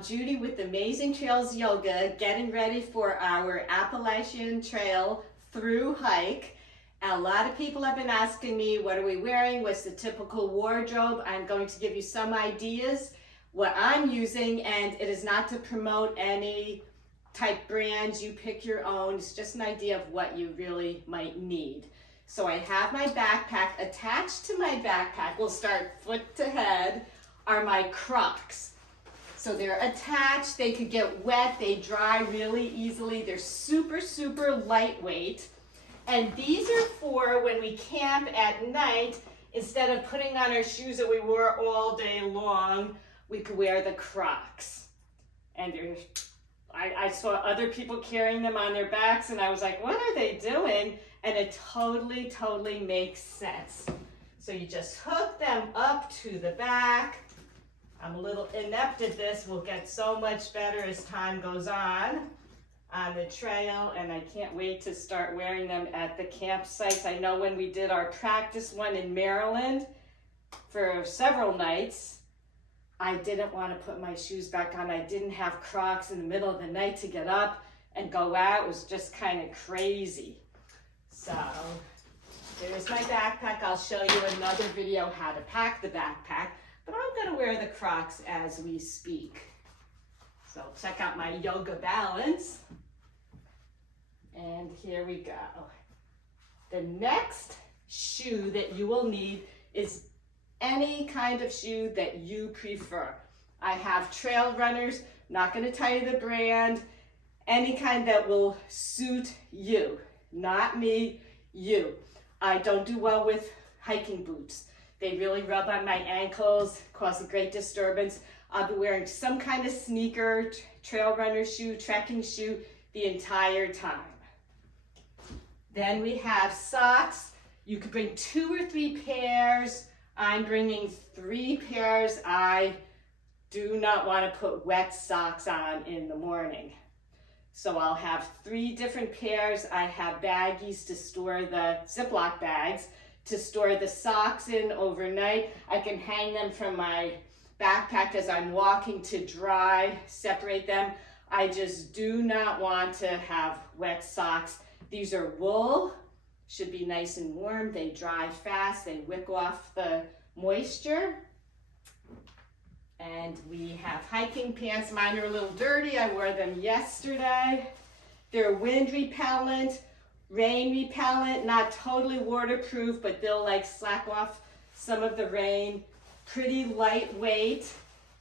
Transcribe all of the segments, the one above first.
I'm Judy with Amazing Trails Yoga, getting ready for our Appalachian Trail through hike. A lot of people have been asking me, what are we wearing? What's the typical wardrobe? I'm going to give you some ideas, what I'm using, and it is not to promote any type brands. You pick your own. It's just an idea of what you really might need. So I have my backpack. Attached to my backpack, we'll start foot to head, are my Crocs. So they're attached, they could get wet, they dry really easily. They're super, super lightweight. And these are for when we camp at night, instead of putting on our shoes that we wore all day long, we could wear the Crocs. And I saw other people carrying them on their backs and I was like, what are they doing? And it totally makes sense. So you just hook them up to the back. I'm a little inept at this. We'll get so much better as time goes on the trail, and I can't wait to start wearing them at the campsites. I know when we did our practice one in Maryland for several nights, I didn't want to put my shoes back on. I didn't have Crocs in the middle of the night to get up and go out. It was just kind of crazy. So there's my backpack. I'll show you another video how to pack the backpack. But I'm going to wear the Crocs as we speak. So check out my yoga balance. And here we go. The next shoe that you will need is any kind of shoe that you prefer. I have trail runners, not going to tell you the brand, any kind that will suit you. Not me, you. I don't do well with hiking boots. They really rub on my ankles, cause a great disturbance. I'll be wearing some kind of sneaker, trail runner shoe, trekking shoe the entire time. Then we have socks. You could bring 2 or 3 pairs. I'm bringing 3 pairs. I do not want to put wet socks on in the morning. So I'll have 3 different pairs. I have baggies to store the Ziploc bags to store the socks in overnight. I can hang them from my backpack as I'm walking to dry, separate them. I just do not want to have wet socks. These are wool, should be nice and warm. They dry fast, they wick off the moisture. And we have hiking pants. Mine are a little dirty. I wore them yesterday. They're wind repellent, rain repellent, not totally waterproof, but they'll like slack off some of the rain. Pretty lightweight.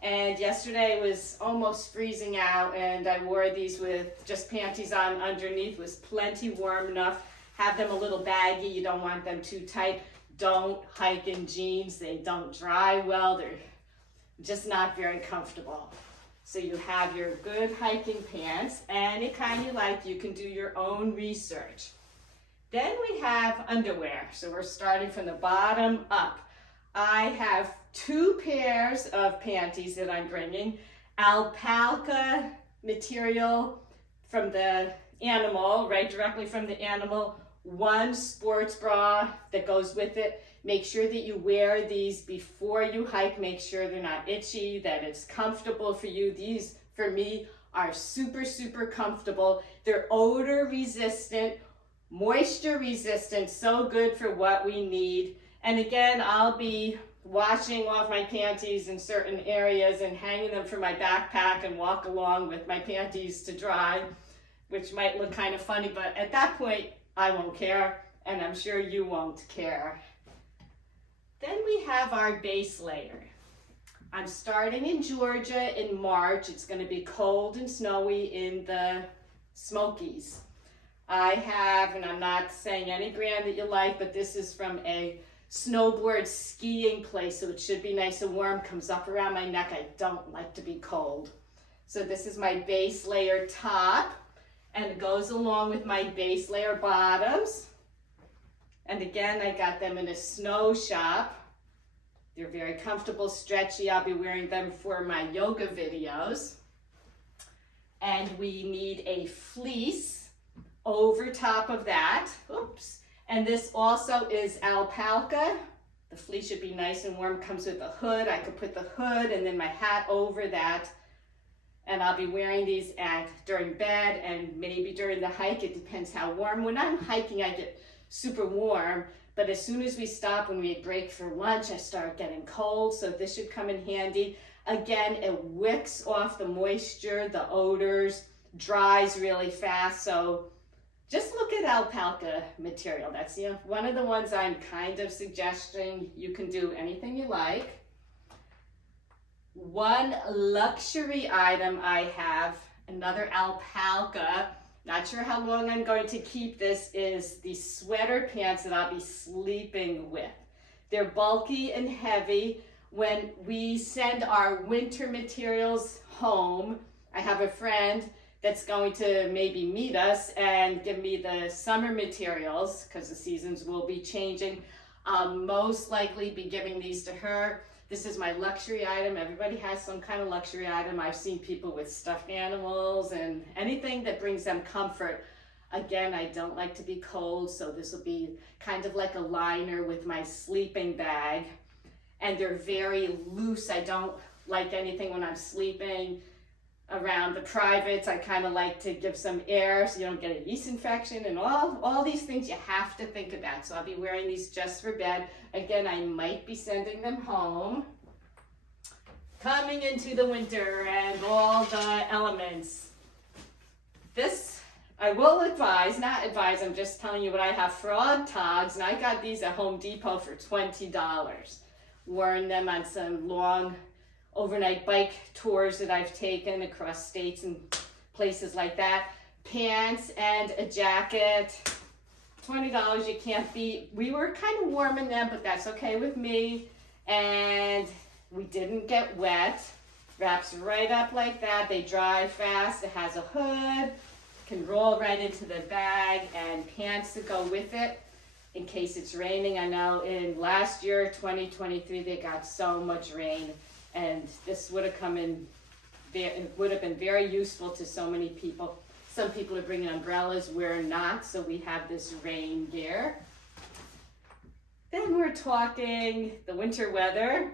And yesterday it was almost freezing out and I wore these with just panties on underneath. It was plenty warm enough. Have them a little baggy. You don't want them too tight. Don't hike in jeans. They don't dry well. They're just not very comfortable. So you have your good hiking pants, any kind you like. You can do your own research. Then we have underwear. So we're starting from the bottom up. I have 2 pairs of panties that I'm bringing. Alpaca material from the animal, right directly from the animal. 1 sports bra that goes with it. Make sure that you wear these before you hike. Make sure they're not itchy, that it's comfortable for you. These, for me, are super, super comfortable. They're odor resistant, moisture resistant, so good for what we need. And again, I'll be washing off my panties in certain areas and hanging them from my backpack and walk along with my panties to dry, which might look kind of funny, but at that point, I won't care, and I'm sure you won't care. Then we have our base layer. I'm starting in Georgia in March. It's going to be cold and snowy in the Smokies. I have, and I'm not saying any brand that you like, but this is from a snowboard skiing place, so it should be nice and warm. Comes up around my neck. I don't like to be cold. So this is my base layer top, and it goes along with my base layer bottoms. And again, I got them in a snow shop. They're very comfortable, stretchy. I'll be wearing them for my yoga videos. And we need a fleece over top of that. Oops. And this also is alpaca. The fleece should be nice and warm. Comes with a hood. I could put the hood and then my hat over that. And I'll be wearing these during bed and maybe during the hike. It depends how warm. When I'm hiking, I get super warm, but as soon as we stop, when we break for lunch, I start getting cold, so this should come in handy. Again, it wicks off the moisture, the odors, dries really fast, so just look at alpaca material. That's one of the ones I'm kind of suggesting. You can do anything you like. One luxury item I have, another alpaca, not sure how long I'm going to keep this, is the sweater pants that I'll be sleeping with. They're bulky and heavy. When we send our winter materials home, I have a friend that's going to maybe meet us and give me the summer materials because the seasons will be changing. I'll most likely be giving these to her. This is my luxury item. Everybody has some kind of luxury item. I've seen people with stuffed animals and anything that brings them comfort. Again, I don't like to be cold, so this will be kind of like a liner with my sleeping bag. And they're very loose. I don't like anything when I'm sleeping around the privates. I kind of like to give some air so you don't get a yeast infection and all these things you have to think about. So I'll be wearing these just for bed. Again, I might be sending them home. Coming into the winter and all the elements. This, I will not advise, I'm just telling you what I have. Frog togs, and I got these at Home Depot for $20. Worn them on some long overnight bike tours that I've taken across states and places like that. Pants and a jacket, $20 you can't beat. We were kind of warm in them, but that's okay with me. And we didn't get wet. Wraps right up like that. They dry fast. It has a hood, can roll right into the bag, and pants to go with it in case it's raining. I know in last year, 2023, they got so much rain, and this would have come in, it would have been very useful to so many people. Some people are bringing umbrellas, we're not, so we have this rain gear. Then we're talking the winter weather.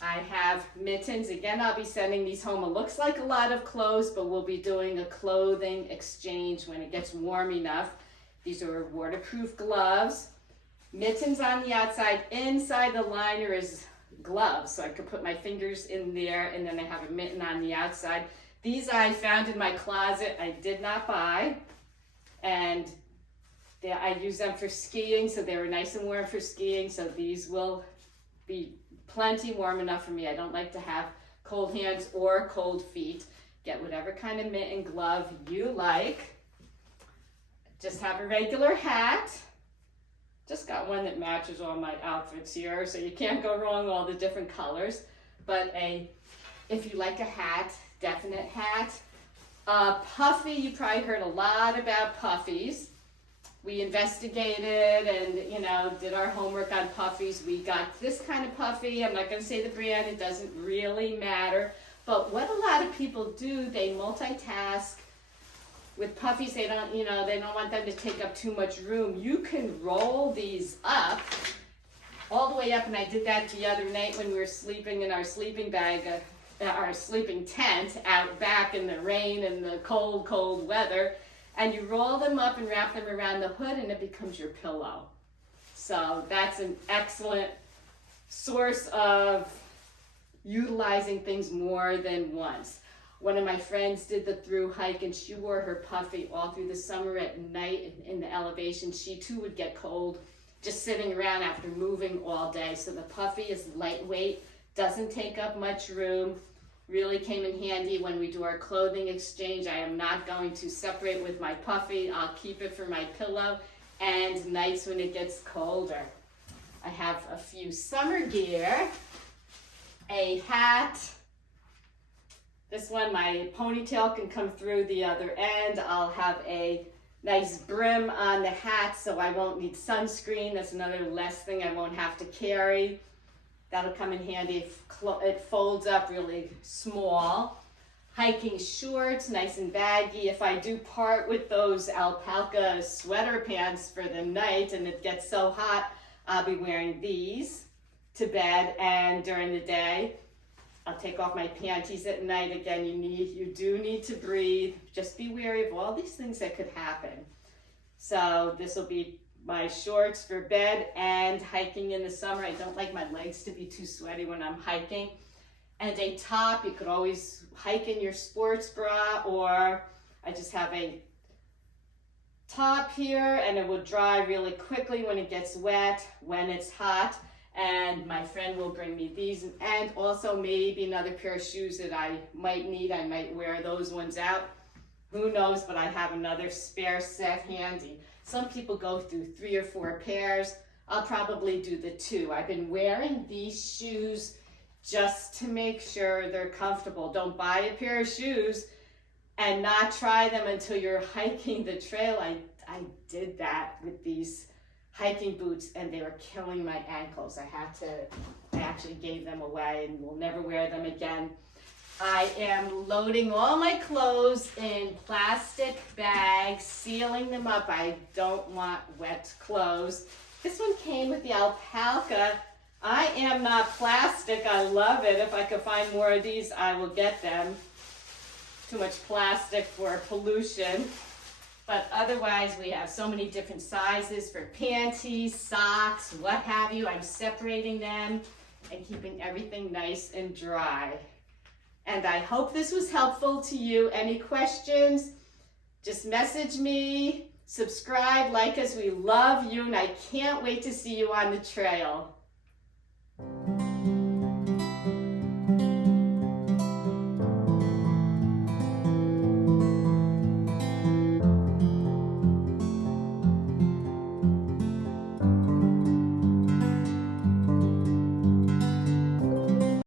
I have mittens. Again, I'll be sending these home. It looks like a lot of clothes, but we'll be doing a clothing exchange when it gets warm enough. These are waterproof gloves. Mittens on the outside. Inside the liner is gloves, so I could put my fingers in there, and then I have a mitten on the outside. These I found in my closet. I did not buy, and I use them for skiing, so they were nice and warm for skiing, so these will be plenty warm enough for me. I don't like to have cold hands or cold feet. Get whatever kind of mitt and glove you like. Just have a regular hat. Just got one that matches all my outfits here, so you can't go wrong, all the different colors. But if you like a hat, definite hat. Puffy, you probably heard a lot about puffies. We investigated and, did our homework on puffies. We got this kind of puffy. I'm not going to say the brand. It doesn't really matter. But what a lot of people do, they multitask. With puffies, they don't want them to take up too much room. You can roll these up, all the way up, and I did that the other night when we were sleeping in our sleeping bag, our sleeping tent out back in the rain and the cold, cold weather. And you roll them up and wrap them around the hood, and it becomes your pillow. So that's an excellent source of utilizing things more than once. One of my friends did the Thru hike, and she wore her puffy all through the summer. At night in the elevation, she too would get cold just sitting around after moving all day. So the puffy is lightweight, doesn't take up much room. Really came in handy when we do our clothing exchange. I am not going to separate with my puffy. I'll keep it for my pillow and nights when it gets colder. I have a few summer gear, a hat. This one, my ponytail can come through the other end. I'll have a nice brim on the hat so I won't need sunscreen. That's another less thing I won't have to carry. That'll come in handy. It folds up really small. Hiking shorts, nice and baggy. If I do part with those alpaca sweater pants for the night and it gets so hot, I'll be wearing these to bed and during the day. I'll take off my panties at night. Again, you do need to breathe. Just be wary of all these things that could happen. So this will be my shorts for bed and hiking in the summer. I don't like my legs to be too sweaty when I'm hiking. And a top, you could always hike in your sports bra, or I just have a top here and it will dry really quickly when it gets wet, when it's hot. And my friend will bring me these, and also maybe another pair of shoes that I might need. I might wear those ones out. Who knows, but I have another spare set handy. Some people go through 3 or 4 pairs. I'll probably do the 2. I've been wearing these shoes just to make sure they're comfortable. Don't buy a pair of shoes and not try them until you're hiking the trail. I did that with these hiking boots and they were killing my ankles. I actually gave them away and will never wear them again. I am loading all my clothes in plastic bags, sealing them up. I don't want wet clothes. This one came with the alpaca. I am not plastic. I love it. If I could find more of these, I will get them. Too much plastic for pollution. But otherwise, we have so many different sizes for panties, socks, what have you. I'm separating them and keeping everything nice and dry. And I hope this was helpful to you. Any questions, just message me, subscribe, like us. We love you, and I can't wait to see you on the trail.